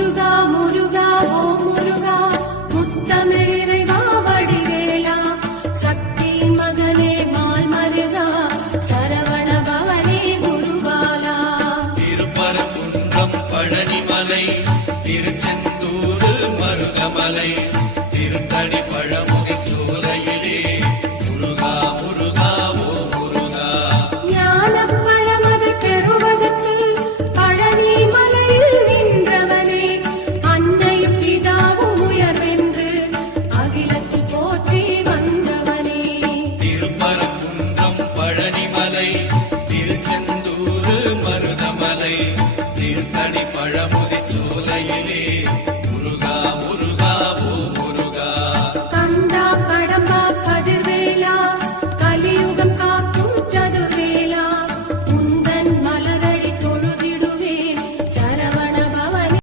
முருகா முருகா ஓ முருகா முத்தமிழ் இறைவா வடிவேலா சக்தி மகனே மால் மருகா சரவண பவனே குருபாலா திருப்பரங்குன்றம் பழனிமலை திருச்செந்தூர் மருகமலை